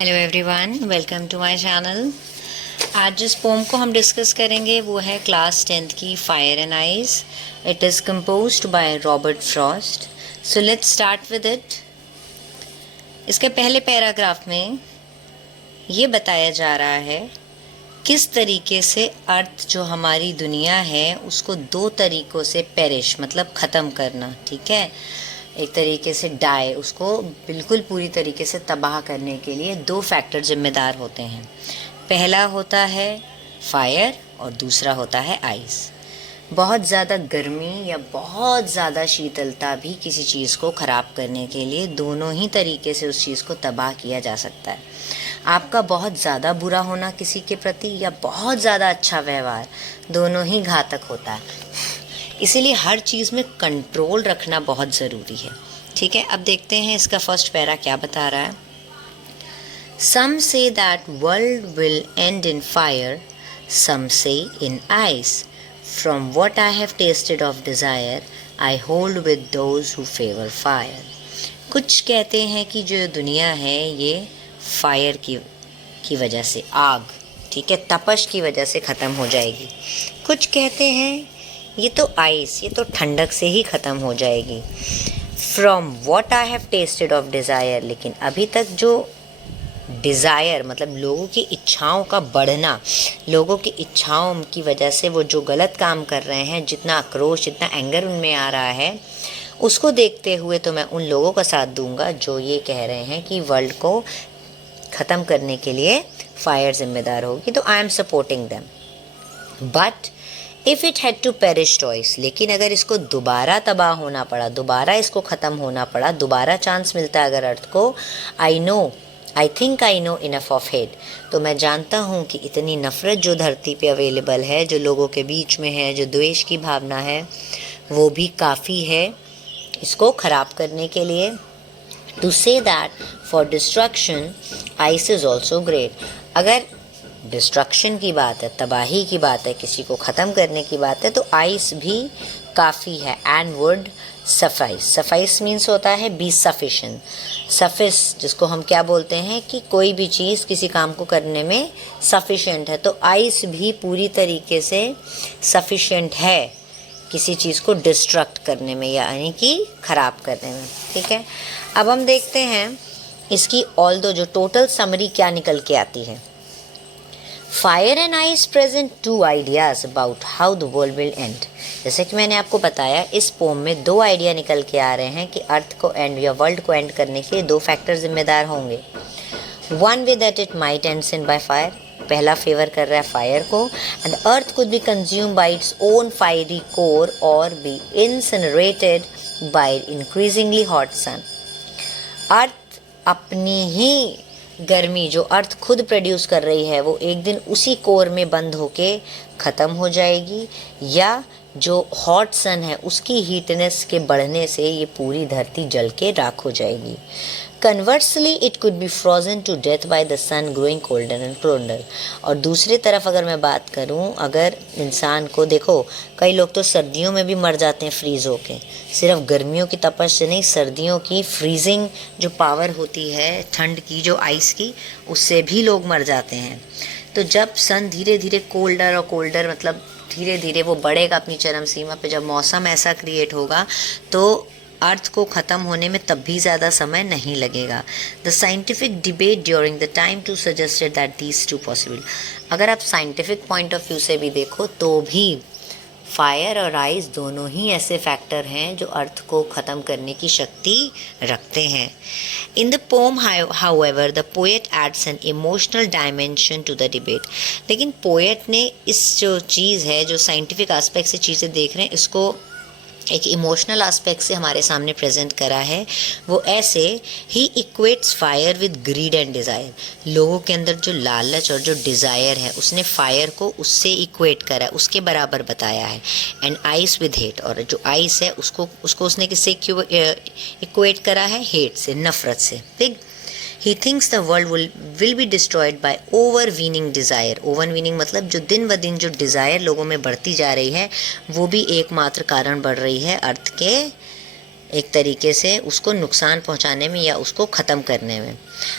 Hello everyone, welcome to my channel. आज जिस pome को हम डिस्कस करेंगे वो है क्लास 10th की fire and eyes. It is composed by Robert Frost. So let's start with it. इसके पहले पैराग्राफ में ये बताया जा रहा है किस तरीके से अर्थ जो हमारी दुनिया है उसको दो तरीक़ों से पेरिश मतलब ख़त्म करना, ठीक है। एक तरीके से डाई, उसको बिल्कुल पूरी तरीके से तबाह करने के लिए दो फैक्टर जिम्मेदार होते हैं। पहला होता है फायर और दूसरा होता है आइस। बहुत ज़्यादा गर्मी या बहुत ज़्यादा शीतलता भी किसी चीज़ को ख़राब करने के लिए दोनों ही तरीके से उस चीज़ को तबाह किया जा सकता है। आपका बहुत ज़्यादा बुरा होना किसी के प्रति या बहुत ज़्यादा अच्छा व्यवहार, दोनों ही घातक होता है। इसीलिए हर चीज़ में कंट्रोल रखना बहुत ज़रूरी है, ठीक है। अब देखते हैं इसका फर्स्ट पैरा क्या बता रहा है। Some say that world will end in fire, some say in ice. From what I have tasted of desire, I hold with those who favor fire. कुछ कहते हैं कि जो दुनिया है ये फायर की वजह से, आग, ठीक है, तपश की वजह से ख़त्म हो जाएगी। कुछ कहते हैं ये तो आइस, ये तो ठंडक से ही ख़त्म हो जाएगी। From what I have tested of desire, लेकिन अभी तक जो डिज़ायर मतलब लोगों की इच्छाओं का बढ़ना, लोगों की इच्छाओं की वजह से वो जो गलत काम कर रहे हैं, जितना आक्रोश, जितना एंगर उनमें आ रहा है, उसको देखते हुए तो मैं उन लोगों का साथ दूंगा जो ये कह रहे हैं कि वर्ल्ड को ख़त्म करने के लिए फायर जिम्मेदार होगी, तो I am supporting them. But if it had to perish twice, लेकिन अगर इसको दोबारा तबाह होना पड़ा, दोबारा इसको ख़त्म होना पड़ा, दोबारा चांस मिलता है अगर अर्थ को, I think I know enough of hate, तो मैं जानता हूँ कि इतनी नफ़रत जो धरती पे अवेलेबल है, जो लोगों के बीच में है, जो द्वेष की भावना है, वो भी काफ़ी है इसको ख़राब करने के लिए। To say that for destruction ice is also great. अगर डिस्ट्रक्शन की बात है, तबाही की बात है, किसी को ख़त्म करने की बात है, तो आइस भी काफ़ी है। And would suffice, suffice means होता है बी सफिशेंट। सफिस जिसको हम क्या बोलते हैं कि कोई भी चीज़ किसी काम को करने में सफिशेंट है, तो आइस भी पूरी तरीके से सफिशेंट है किसी चीज़ को डिस्ट्रक्ट करने में, यानी कि ख़राब करने में, ठीक है। अब हम देखते हैं इसकी ऑल्दो जो टोटल समरी क्या निकल के आती है। Fire and ice present two ideas about how the world will end. जैसे कि मैंने आपको बताया, इस पोम में दो आइडिया निकल के आ रहे हैं कि अर्थ को एंड या वर्ल्ड को एंड करने के लिए दो फैक्टर जिम्मेदार होंगे। One way that it might ends in by fire, पहला फेवर कर रहा है फायर को, and earth could be consume by its own fiery core or be incinerated by increasingly hot sun. Earth अपनी ही गर्मी जो अर्थ खुद प्रोड्यूस कर रही है वो एक दिन उसी कोर में बंद होके ख़त्म हो जाएगी, या जो हॉट सन है उसकी हीटनेस के बढ़ने से ये पूरी धरती जल के राख हो जाएगी। Conversely it could be frozen to death by the sun growing colder and colder. और दूसरी तरफ अगर मैं बात करूं, अगर इंसान को देखो, कई लोग तो सर्दियों में भी मर जाते हैं फ्रीज़ होके, सिर्फ गर्मियों की तपश से नहीं, सर्दियों की फ्रीजिंग जो पावर होती है ठंड की, जो आइस की, उससे भी लोग मर जाते हैं। तो जब सन धीरे धीरे कोल्डर और कोल्डर मतलब धीरे धीरे वो बढ़ेगा अपनी चरम सीमा पे, जब मौसम ऐसा क्रिएट होगा तो अर्थ को ख़त्म होने में तब भी ज़्यादा समय नहीं लगेगा। The scientific debate during the time to suggested that these two possible. अगर आप साइंटिफिक पॉइंट ऑफ व्यू से भी देखो तो भी फायर और आइस दोनों ही ऐसे फैक्टर हैं जो अर्थ को ख़त्म करने की शक्ति रखते हैं। In the poem however the poet adds an emotional dimension to the debate. लेकिन पोएट ने इस जो चीज़ है, जो साइंटिफिक एस्पेक्ट से चीज़ें देख रहे हैं, इसको एक इमोशनल एस्पेक्ट से हमारे सामने प्रेजेंट करा है। वो ऐसे, ही equates fire with greed and desire. लोगों के अंदर जो लालच और जो डिज़ायर है, उसने फायर को उससे इक्वेट करा है, उसके बराबर बताया है। एंड आइस विद हेट, और जो आइस है उसको उसने किससे इक्वेट करा है? हेट से, नफ़रत से, ठीक। He thinks the world will be destroyed by overweening desire. Overweening मतलब जो दिन ब दिन जो डिज़ायर लोगों में बढ़ती जा रही है, वो भी एकमात्र कारण बढ़ रही है अर्थ के एक तरीके से उसको नुकसान पहुंचाने में या उसको ख़त्म करने में।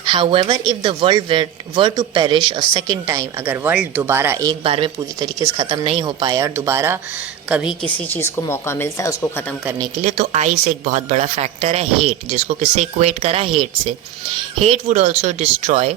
However, if the world were to perish a second time, अगर वर्ल्ड दोबारा एक बार में पूरी तरीके से ख़त्म नहीं हो पाया और दोबारा कभी किसी चीज़ को मौका मिलता है उसको ख़त्म करने के लिए, तो आइस एक बहुत बड़ा फैक्टर है। हेट, जिसको किससे इक्वेट करा, हेट से। Hate would also destroy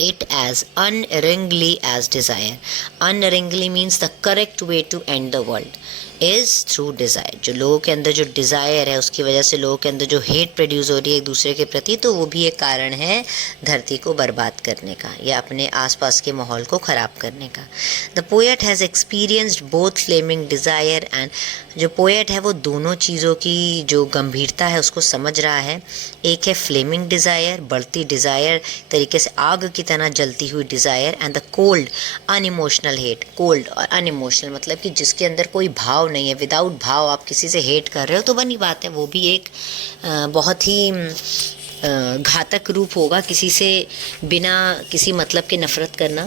it as unerringly as desire. Unerringly means the correct way to end the world is through desire. जो लोगों के अंदर जो डिज़ायर है उसकी वजह से लोगों के अंदर जो हेट प्रोड्यूस हो रही है एक दूसरे के प्रति, तो वो भी एक कारण है धरती को बर्बाद करने का या अपने आसपास के माहौल को ख़राब करने का। The poet has experienced both flaming desire and, जो पोएट है वो दोनों चीज़ों की जो गंभीरता है उसको समझ रहा है। एक है फ्लेमिंग डिज़ायर, बढ़ती डिज़ायर, तरीके से आग की तरह जलती हुई desire, and the cold unemotional hate. Cold और अनइमोशनल मतलब कि जिसके अंदर कोई भाव नहीं है, विदाउट भाव आप किसी से हेट कर रहे हो तो बनी बात है, वो भी एक बहुत ही घातक रूप होगा किसी से बिना किसी मतलब के नफ़रत करना।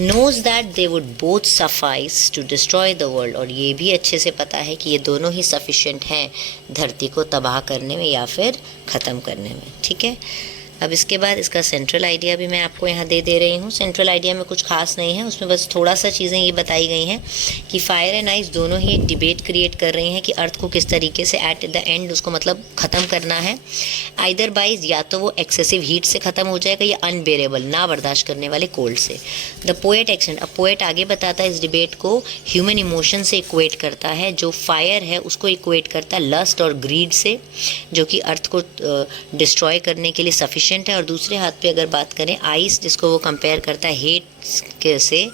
Knows that they would both suffice to destroy the world, और ये भी अच्छे से पता है कि ये दोनों ही सफिशिएंट हैं धरती को तबाह करने में या फिर ख़त्म करने में। ठीक है, अब इसके बाद इसका सेंट्रल आइडिया भी मैं आपको यहाँ दे रही हूँ। सेंट्रल आइडिया में कुछ खास नहीं है, उसमें बस थोड़ा सा चीज़ें ये बताई गई हैं कि फायर एंड आइस दोनों ही एक डिबेट क्रिएट कर रही हैं कि अर्थ को किस तरीके से एट द एंड उसको मतलब ख़त्म करना है। आइदर बाइज, या तो वो एक्सेसिव हीट से ख़त्म हो जाएगा या अनबेरेबल, ना बर्दाश्त करने वाले कोल्ड से। द पोएट एक्सटेंड, अब पोएट आगे बताता है इस डिबेट को ह्यूमन इमोशन से इक्वेट करता है। जो फायर है उसको इक्वेट करता है लस्ट और ग्रीड से, जो कि अर्थ को डिस्ट्रॉय करने के लिए सफिशिएंट है। और दूसरे हाथ पे अगर बात करें आइस, जिसको वो कंपेयर करता है हेट से,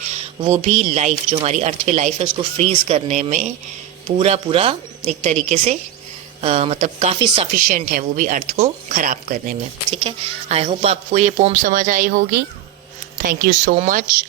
वो भी लाइफ, जो हमारी अर्थ पे लाइफ है उसको फ्रीज करने में पूरा एक तरीके से मतलब काफ़ी सफिशिएंट है, वो भी अर्थ को ख़राब करने में। ठीक है, आई होप आपको ये पोम समझ आई होगी। Thank you so much.